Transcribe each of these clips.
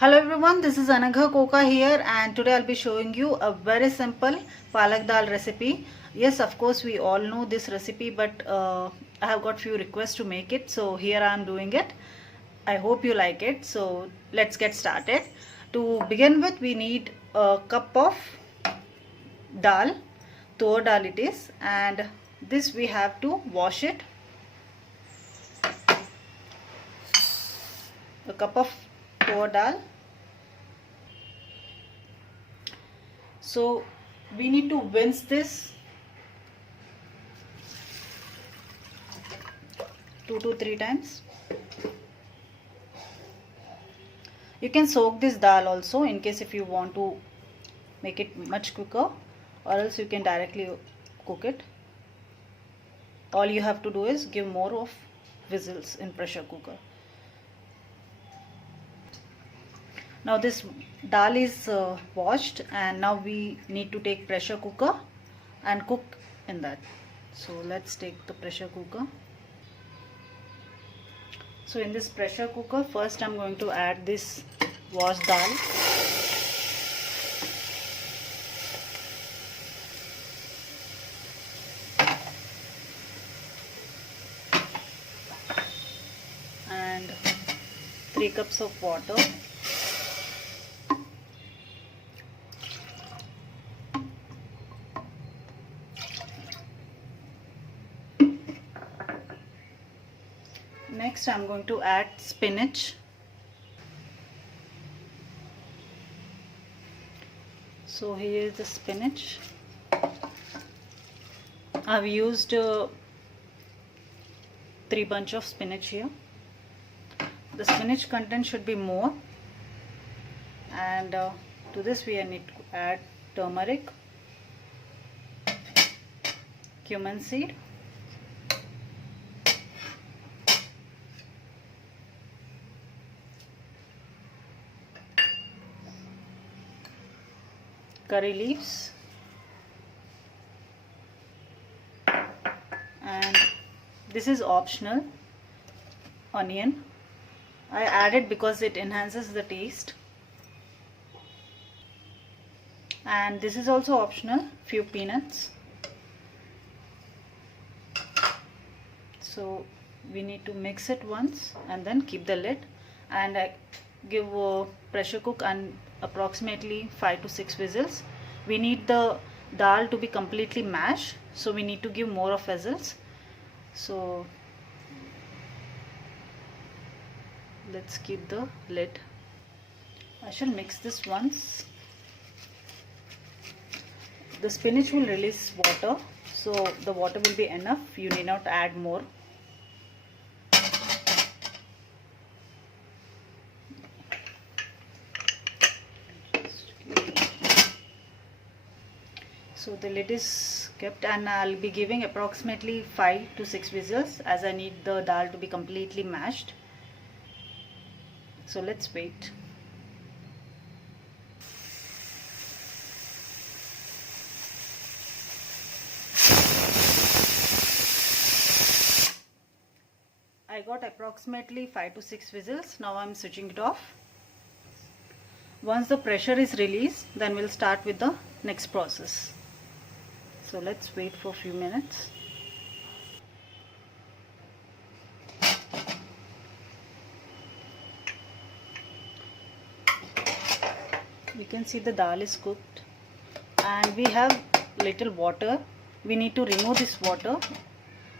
Hello everyone, this is Anagha Koka here, and today I'll be showing you a very simple Palak Dal recipe. Yes, of course we all know this recipe, but I have got few requests to make it, so here I am doing it. I hope you like it. So let's get started. To begin with, we need a cup of dal, tur dal it is, and this we have to wash it. A cup of tur dal. So we need to rinse this 2 to 3 times. You can soak this dal also in case if you want to make it much quicker, or else you can directly cook it. All you have to do is give more of whistles in pressure cooker. Now this dal is washed, and now we need to take pressure cooker and cook in that. So let's take the pressure cooker. So in this pressure cooker, first I'm going to add this washed dal. And 3 cups of water. Next I'm going to add spinach. So here is the spinach. I've used 3 bunch of spinach here. The spinach content should be more, and to this we need to add turmeric, cumin seed, curry leaves, and this is optional, onion. I added because it enhances the taste. And this is also optional, few peanuts. So we need to mix it once and then keep the lid, and I give a pressure cook and approximately 5 to 6 whistles. We need the dal to be completely mashed, so we need to give more of whistles. So let's keep the lid. I shall mix this once. The spinach will release water, so the water will be enough. You need not add more. So the lid is kept, and I'll be giving approximately 5 to 6 whistles as I need the dal to be completely mashed. So let's wait. I got approximately 5 to 6 whistles. Now I'm switching it off. Once the pressure is released, then we'll start with the next process. So let's wait for a few minutes. You can see the dal is cooked, and we have little water. We need to remove this water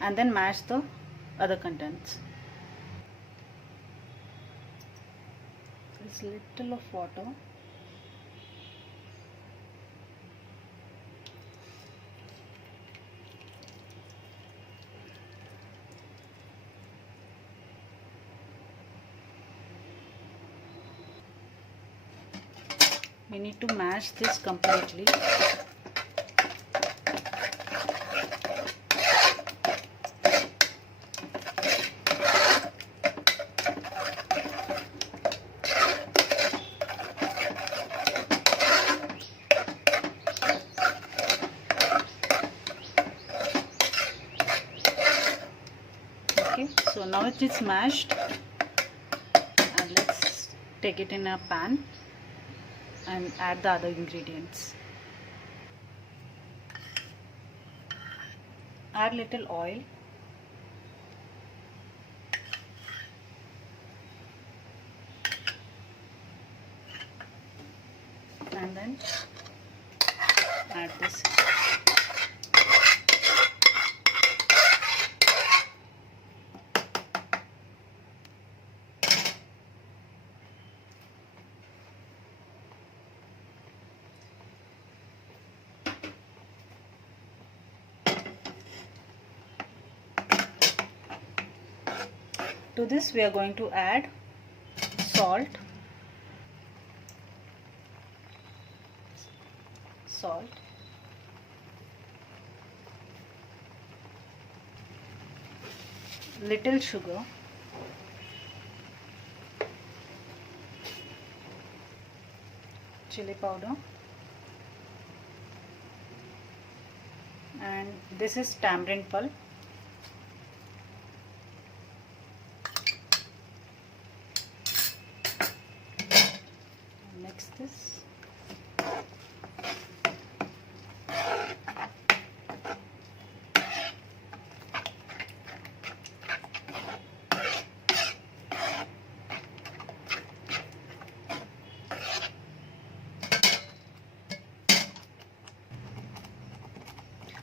and then mash the other contents. There's little of water. We need to mash this completely. Okay, so now it is mashed, and let's take it in a pan and add the other ingredients. Add little oil. And then add this. To this we are going to add salt, little sugar, chili powder, and this is tamarind pulp. Mix this.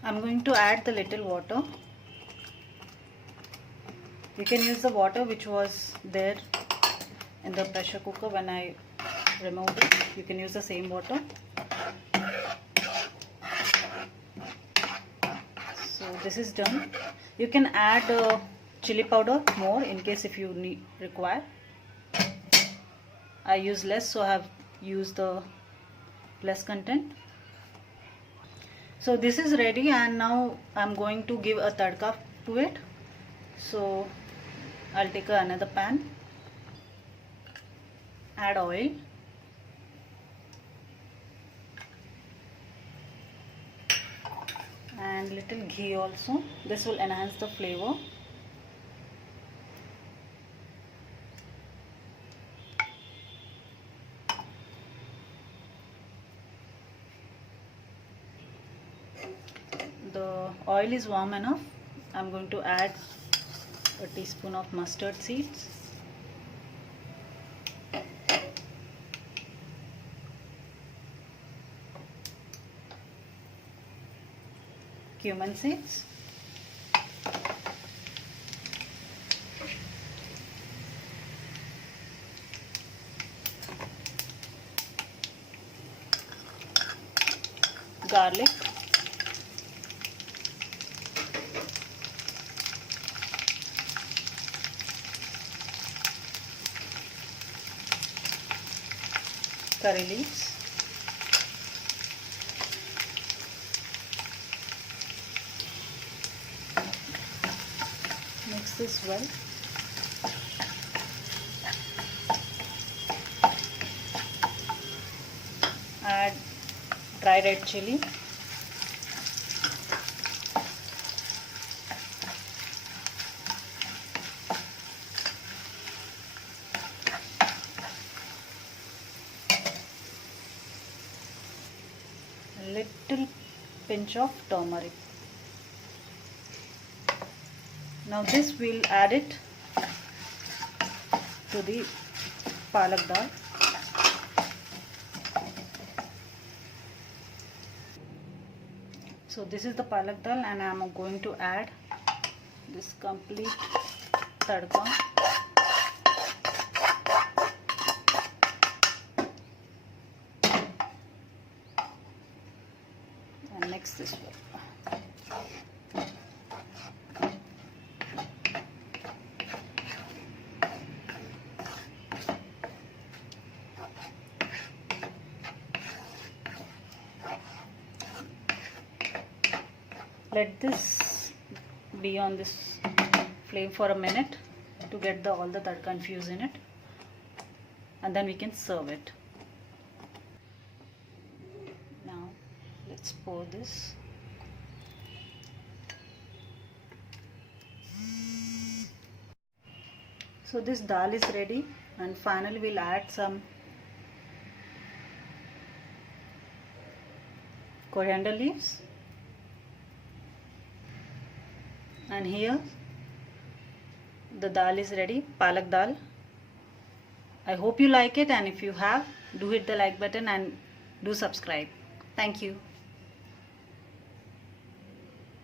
I'm going to add the little water. You can use the water which was there in the pressure cooker when I removed it. You can use the same water. So this is done. You can add chili powder more in case if you require. I use less, so I have used the less content. So this is ready, and now I'm going to give a tadka to it. So I'll take another pan, add oil, and little ghee also. This will enhance the flavor. The oil is warm enough. I'm going to add a teaspoon of mustard seeds, cumin seeds, garlic, curry leaves, mix this well. Add dry red chili, little pinch of turmeric. Now this we'll add it to the palak dal. So this is the palak dal, and I am going to add this complete tadka. And mix this well. Let this be on this flame for a minute to get all the tadka infused in it, and then we can serve it. Now let's pour this. So this dal is ready, and finally we'll add some coriander leaves, and here the dal is ready, palak dal. I hope you like it, and if you have, do hit the like button and do subscribe. Thank you.